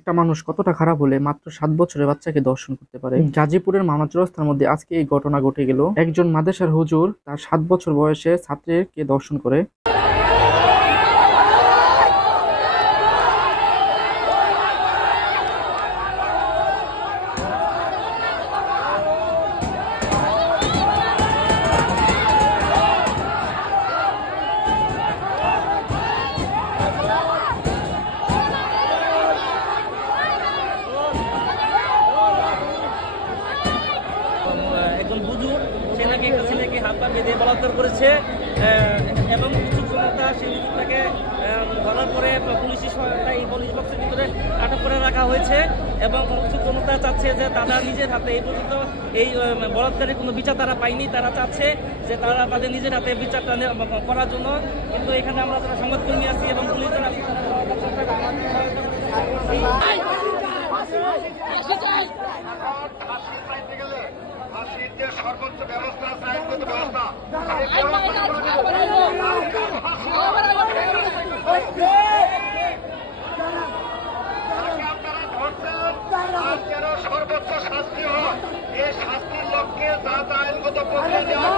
একটা মানুষ কতটা খারাপ হলে মাত্র 7 বছরের বাচ্চাকে ধর্ষণ করতে পারে। গাজীপুরের মামা চৌরাস্তার মধ্যে আজকে এই ঘটনা ঘটে গেল। একজন মাদ্রাসার হুজুর তার 7 বছর বয়সে ছাত্রীকে ধর্ষণ করে। একজন হুজুর সে নাকি একটা ছেলেকে হাত পা বেঁধে বলাৎকার করেছে এবং কিছু ক্ষমতা সেই হুজুরটাকে ধরার পরে পুলিশি সহায়তায় এই পুলিশ বক্সের ভিতরে আটক করে রাখা হয়েছে এবং কিছু ক্ষমতা চাচ্ছে যে তারা নিজের হাতে এই পর্যন্ত এই বলাৎকারের কোনো বিচার তারা পায়নি। তারা চাচ্ছে যে তারা তাদের নিজের হাতে বিচারটা করার জন্য, কিন্তু এখানে আমরা যারা সংবাদকর্মী আছি এবং পুলিশ যারা আছি সর্বোচ্চ ব্যবস্থা আছে, আইনগত ব্যবস্থা। আপনারা ধরছেন আর যেন সর্বোচ্চ শাস্তি হয়, এই শাস্তির লক্ষ্যে যা যা আইনগত প্রক্রিয়া দেওয়া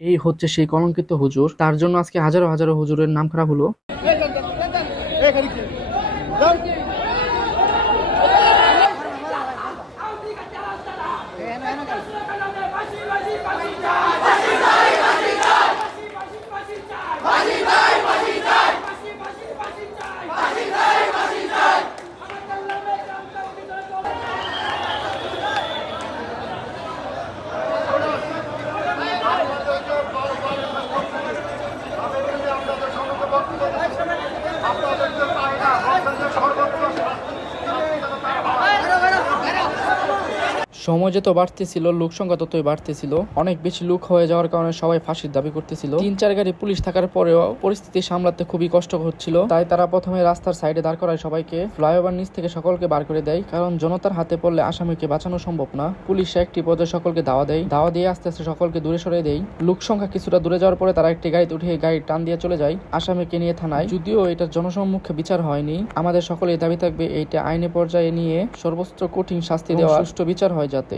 এই হচ্ছে সেই কলঙ্কিত হুজুর, তার জন্য আজকে হাজারো হাজারো হুজুরের নাম খারাপ হলো। সময় যত বাড়তেছিল লোক সংখ্যা ততই বাড়তেছিল। অনেক বেশি লোক হয়ে যাওয়ার কারণে সবাই ফাঁসির দাবি করতেছিল। 3-4 গাড়ি পুলিশ থাকার পরেও পরিস্থিতি সামলাতে খুবই কষ্ট হচ্ছিল। তাই তারা প্রথমে রাস্তার সাইডে দাঁড় করায় সবাইকে, ফ্লাইওভার নিচ থেকে সকলকে বার করে দেয়, কারণ জনতার হাতে পড়লে আসামিকে বাঁচানো সম্ভব না। পুলিশ একটি পর্যায়ে সকলকে দাওয়া দেয়, দাওয়া দিয়ে আস্তে আস্তে সকলকে দূরে সরিয়ে দেয়। লোক সংখ্যা কিছুটা দূরে যাওয়ার পরে তারা একটি গাড়িতে উঠে গাড়ি টান দিয়ে চলে যায় আসামিকে নিয়ে থানায়। যদিও এটা জনসম্মুখে বিচার হয়নি, আমাদের সকলের দাবি থাকবে এইটা আইনি পর্যায়ে নিয়ে সর্বোচ্চ কঠিন শাস্তি দেওয়া, সুষ্ঠু বিচার হয় যাতে।